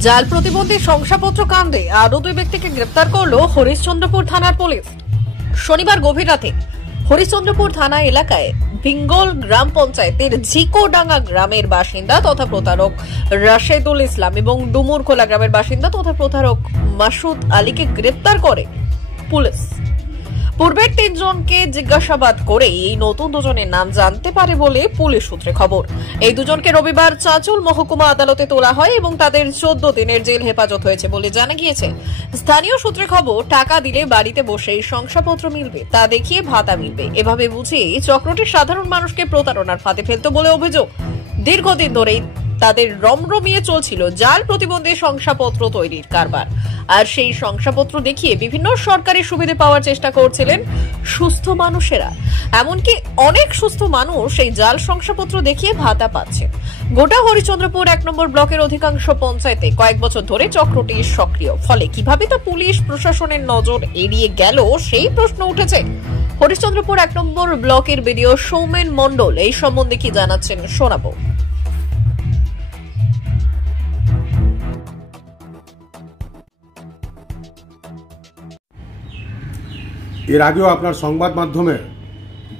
জাল প্রতিবন্ধী শংসাপত্র কাণ্ডে আরো দুই ব্যক্তিকে গ্রেপ্তার করল হরিশ্চন্দ্রপুর থানার পুলিশ। শনিবার গভীর রাতে হরিশ্চন্দ্রপুর থানা এলাকায় ভিঙ্গল গ্রাম পঞ্চায়েতের ঝিকোডাঙ্গা গ্রামের বাসিন্দা তথা প্রতারক রাশেদুল ইসলাম এবং ডুমুরখোলা গ্রামের বাসিন্দা তথা প্রতারক মাসুদ আলীকে গ্রেপ্তার করে পুলিশ। পূর্বের তিনজনকে জিজ্ঞাসাবাদ করে এই নতুন দুজনের নাম জানতে পারে বলে পুলিশ সূত্রে খবর। এই দুজনকে রবিবার চাঁচল মহকুমা আদালতে তোলা হয় এবং তাদের 14 দিনের জেল হেফাজত হয়েছে বলে জানা গিয়েছে। স্থানীয় সূত্রে খবর, টাকা দিলে বাড়িতে বসেই শংসাপত্র মিলবে, তা দেখিয়ে ভাতা মিলবে, এভাবে বুঝিয়ে চক্রটি সাধারণ মানুষকে প্রতারণার ফাঁদে ফেলত বলে অভিযোগ। দীর্ঘদিন ধরেই তাদের রমরমিয়ে চলছিল জাল প্রতিবন্ধী শংসাপত্র তৈরির কারবার। আর সেই শংসাপত্র দেখিয়ে বিভিন্ন সরকারি সুবিধা পাওয়ার চেষ্টা করছিলেন সুস্থ মানুষেরা। এমনকি অনেক সুস্থ মানুষ এই জাল শংসাপত্র দেখিয়ে ভাতা পাচ্ছেন। গোটা হরিশ্চন্দ্রপুর 1 নম্বর ব্লকের অধিকাংশ পঞ্চায়েতে কয়েক বছর ধরে চক্রটি সক্রিয়। ফলে কিভাবে তা পুলিশ প্রশাসনের নজর এড়িয়ে গেল সেই প্রশ্ন উঠেছে। হরিশ্চন্দ্রপুর 1 নম্বর ব্লকের বিডিও সৌমেন মণ্ডল এই সম্বন্ধে কি জানাচ্ছেন শোনাবো। এর আগেও আপনার সংবাদ মাধ্যমে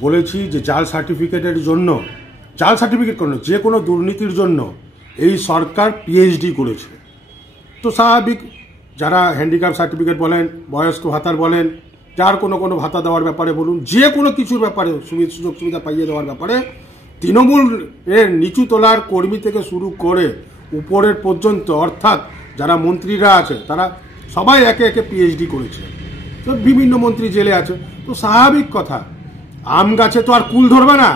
বলেছি যে জাল সার্টিফিকেটের জন্য, জাল সার্টিফিকেট কোনো যে কোনো দুর্নীতির জন্য এই সরকার পিএইচডি করেছে। তো স্বাভাবিক, যারা হ্যান্ডিক্যাপ সার্টিফিকেট বলেন, বয়স্ক ভাতার বলেন, যার কোনো ভাতা দেওয়ার ব্যাপারে বলুন, যে কোনো কিছুর ব্যাপারে সুযোগ সুবিধা পাইয়ে দেওয়ার ব্যাপারে তৃণমূল এর নিচু তলার কর্মী থেকে শুরু করে উপরের পর্যন্ত, অর্থাৎ যারা মন্ত্রীরা আছে তারা সবাই একে একে পিএইচডি করেছে। তো বিভিন্ন মন্ত্রী জেলে আছে। তো স্বাভাবিক কথা, আম গাছে তো আর কুল ধরবে না।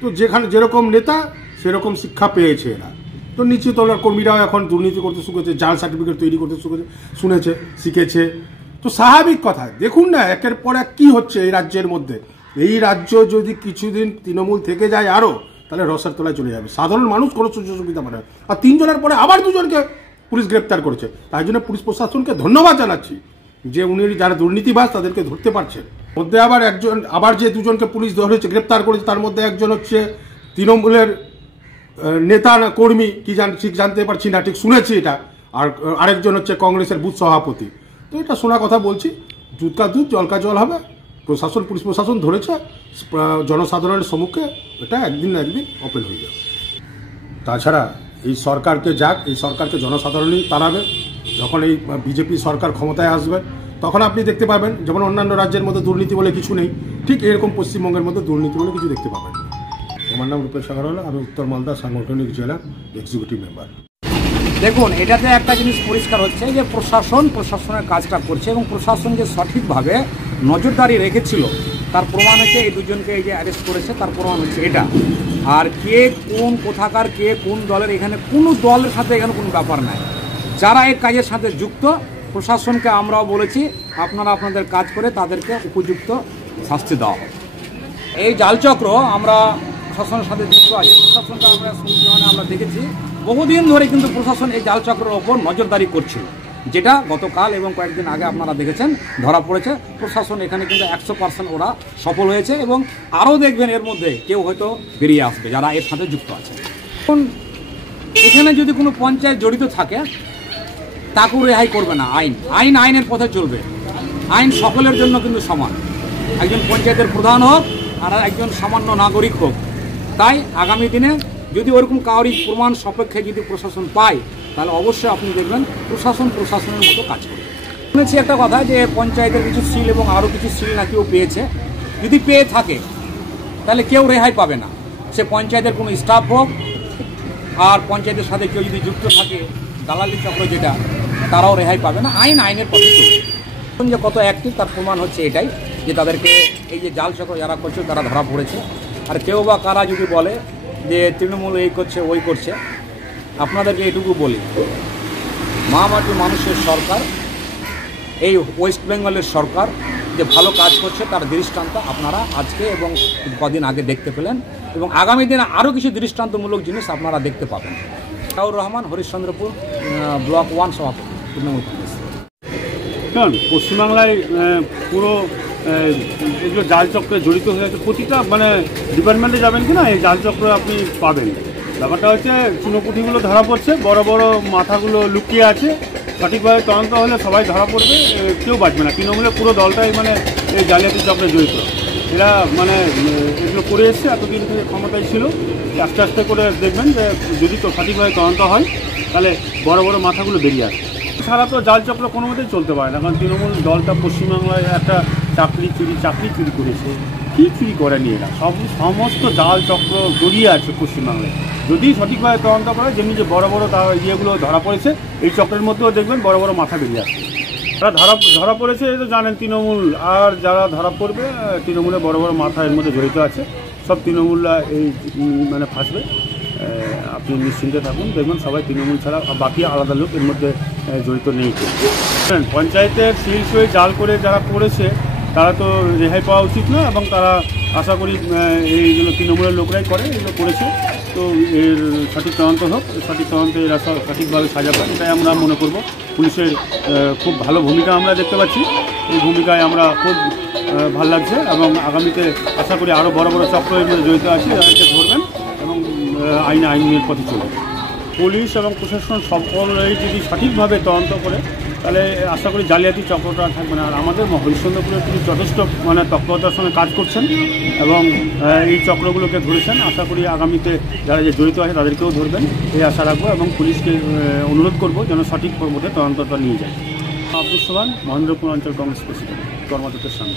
তো যেখানে যেরকম নেতা সেরকম শিক্ষা পেয়েছে এরা। তো নিচু তলার কর্মীরাও এখন দুর্নীতি করতে শিখেছে, জাল সার্টিফিকেট তৈরি করতে শিখেছে। তো স্বাভাবিক কথা, দেখুন না একের পর এক কী হচ্ছে এই রাজ্যের মধ্যে। এই রাজ্য যদি কিছুদিন তৃণমূল থেকে যায় আরও, তাহলে রসের তলায় চলে যাবে। সাধারণ মানুষ কোনো সুযোগ সুবিধা পাবে না। আর 3 জনের পরে আবার 2 জনকে পুলিশ গ্রেপ্তার করেছে। তাই জন্য পুলিশ প্রশাসনকে ধন্যবাদ জানাচ্ছি যে উনি যারা দুর্নীতিবাজ তাদেরকে ধরতে পারছেন। মধ্যে আবার যে 2 জনকে পুলিশ ধরেছে, গ্রেপ্তার করেছে, তার মধ্যে একজন হচ্ছে তৃণমূলের নেতা না কর্মী, কি ঠিক জানতে পারছি না, ঠিক শুনেছি এটা। আর আরেকজন হচ্ছে কংগ্রেসের বুথ সভাপতি। তো এটা শোনা কথা বলছি, দুধ কা দুধ জল কা জল হবে। পুলিশ প্রশাসন ধরেছে, জনসাধারণের সম্মুখে এটা একদিন না একদিন ওপেন হয়ে যাবে। তাছাড়া এই সরকারকে এই সরকারকে জনসাধারণই তাড়াবে। যখন এই বিজেপি সরকার ক্ষমতায় আসবে তখন আপনি দেখতে পাবেন, যেমন অন্যান্য রাজ্যের মধ্যে দুর্নীতি বলে কিছু নেই, ঠিক এরকম পশ্চিমবঙ্গের মধ্যে দুর্নীতি বলে কিছু দেখতে পাবেন। আমার নাম রূপেশ আগরওয়ালা, আমি উত্তর মালদা সাংগঠনিক জেলার এক্সিকিউটিভ মেম্বার। দেখুন, এটাতে একটা জিনিস পরিষ্কার হচ্ছে যে প্রশাসনের কাজটা করছে এবং প্রশাসন যে সঠিকভাবে নজরদারি রেখেছিল তার প্রমাণ হচ্ছে এই 2 জনকে এই যে অ্যারেস্ট করেছে, তার প্রমাণ হচ্ছে এটা। আর কে কোন কোথাকার, কে কোন দলের, এখানে কোনো দলের সাথে এখানে কোনো ব্যাপার নাই। যারা এই কাজের সাথে যুক্ত, প্রশাসনকে আমরাও বলেছি আপনারা আপনাদের কাজ করে তাদেরকে উপযুক্ত শাস্তি দেওয়া হবে। এই জালচক্র আমরা প্রশাসনের সাথে যুক্ত আছি। প্রশাসনটা আমরা দেখেছি বহুদিন ধরে কিন্তু প্রশাসন এই জালচক্রের ওপর নজরদারি করছিল, যেটা গতকাল এবং কয়েকদিন আগে আপনারা দেখেছেন ধরা পড়েছে। প্রশাসন এখানে কিন্তু 100% ওরা সফল হয়েছে এবং আরও দেখবেন এর মধ্যে কেউ হয়তো বেরিয়ে আসবে যারা এর সাথে যুক্ত আছে। এখন এখানে যদি কোনো পঞ্চায়েত জড়িত থাকে তাকেও রেহাই করবে না আইনের পথে চলবে। আইন সকলের জন্য কিন্তু সমান, একজন পঞ্চায়েতের প্রধান হোক আর একজন সামান্য নাগরিক হোক। তাই আগামী দিনে যদি ওরকম কাউরি প্রমাণ সাপেক্ষে যদি প্রশাসন পায়, তাহলে অবশ্যই আপনি দেখবেন প্রশাসনের মতো কাজ করবে। শুনেছি একটা কথা যে পঞ্চায়েতের কিছু সিল এবং আরও কিছু সিল না কেউ পেয়েছে। যদি পেয়ে থাকে তাহলে কেউ রেহাই পাবে না, সে পঞ্চায়েতের কোনো স্টাফ হোক আর পঞ্চায়েতের সাথে কেউ যদি যুক্ত থাকে দালালি চক্র যেটা, তারাও রেহাই পাবে না। আইনের পথে চলবে। এখন যে কত অ্যাক্টিভ তার প্রমাণ হচ্ছে এটাই যে তাদেরকে এই যে জাল চক্র যারা করছে তারা ধরা পড়েছে। আর কেউ বা কারা যদি বলে যে তৃণমূল এই করছে ওই করছে, আপনাদেরকে এটুকু বলি, মাটি মানুষের সরকার, এই ওয়েস্ট বেঙ্গলের সরকার যে ভালো কাজ করছে তার দৃষ্টান্ত আপনারা আজকে এবং কদিন আগে দেখতে পেলেন এবং আগামী দিনে আরও কিছু দৃষ্টান্তমূলক জিনিস আপনারা দেখতে পাবেন। শাহুর রহমান, হরিশ্চন্দ্রপুর ব্লক 1 সভাপতি, তৃণমূল কংগ্রেস। কারণ পশ্চিমবাংলায় পুরো এগুলো জাল চক্রে জড়িত হয়ে আছে। প্রতিটা ডিপার্টমেন্টে যাবেন কি না, এই জাল চক্র আপনি পাবেন। ব্যাপারটা হচ্ছে চুনোপুঁটিগুলো ধরা পড়ছে, বড় বড় মাথাগুলো লুকিয়ে আছে। সঠিকভাবে তদন্ত হলে সবাই ধরা পড়বে, কেউ বাঁচবে না। তৃণমূলের পুরো দলটাই মানে এই জালিয়াতি চক্রে জড়িত। এরা মানে এগুলো করে এসছে, এতদিন থেকে ক্ষমতায় ছিল। আস্তে আস্তে করে দেখবেন যে যদি তো সঠিকভাবে তদন্ত হয় তাহলে বড় বড় মাথাগুলো বেরিয়ে আসে। সারা তো জাল চক্র কোনো মতেই চলতে পারে না, কারণ তৃণমূল দলটা পশ্চিমবাংলায় একটা চাকরি চুরি করেছে। কী চুরি করেনি এরা? সমস্ত জাল চক্র জড়িয়ে আছে পশ্চিমবাংলায়। যদি সঠিকভাবে তদন্ত করে, যেমনি যে বড় বড় ইয়েগুলো ধরা পড়েছে, এই চক্রের মধ্যেও দেখবেন বড় বড় মাথা বেরিয়ে আসছে। যারা ধরা পড়েছে এই তো জানেন তৃণমূল, আর যারা ধরা পড়বে তৃণমূলের বড় বড় মাথা এর মধ্যে জড়িত আছে। সব তৃণমূলরা এই মানে ফাঁসবে, আপনি নিশ্চিন্তে থাকুন। দেখবেন সবাই তৃণমূল ছাড়া বাকি আলাদা লোক এর মধ্যে জড়িত নেই। পঞ্চায়েতের সিল সই জাল করে যারা করেছে তারা তো রেহাই পাওয়া উচিত না, এবং তারা আশা করি এইগুলো তৃণমূলের লোকরাই করে, এগুলো করেছে। তো এর সঠিক তদন্ত হোক, সঠিক তদন্তে এরা সঠিকভাবে সাজা পায়, এটাই আমরা মনে করব। পুলিশের খুব ভালো ভূমিকা আমরা দেখতে পাচ্ছি, এই ভূমিকায় আমরা খুব ভালো লাগছে, এবং আগামীতে আশা করি আরও বড় বড় চক্র এর মধ্যে জড়িত আছে, এদেরকে ধরবেন এবং আইনের পথে চলবে। পুলিশ এবং প্রশাসন সকলেই যদি সঠিকভাবে তদন্ত করে তাহলে আশা করি জালিয়াতি চক্রটা থাকবে না। আর আমাদের হরিশ্চন্দ্রপুরের পুলিশ যথেষ্ট মানে তৎপরতার সঙ্গে কাজ করছেন এবং এই চক্রগুলোকে ধরেছেন। আশা করি আগামীতে যারা যে জড়িত আছে তাদেরকেও ধরবেন, এই আশা রাখবো, এবং পুলিশকে অনুরোধ করবো যেন সঠিক পথে তদন্তটা নিয়ে যায়। আব্দুল সোহান, মহেন্দ্রপুর অঞ্চল কংগ্রেস প্রেসিডেন্ট, কর্মদক্ষের সঙ্গে।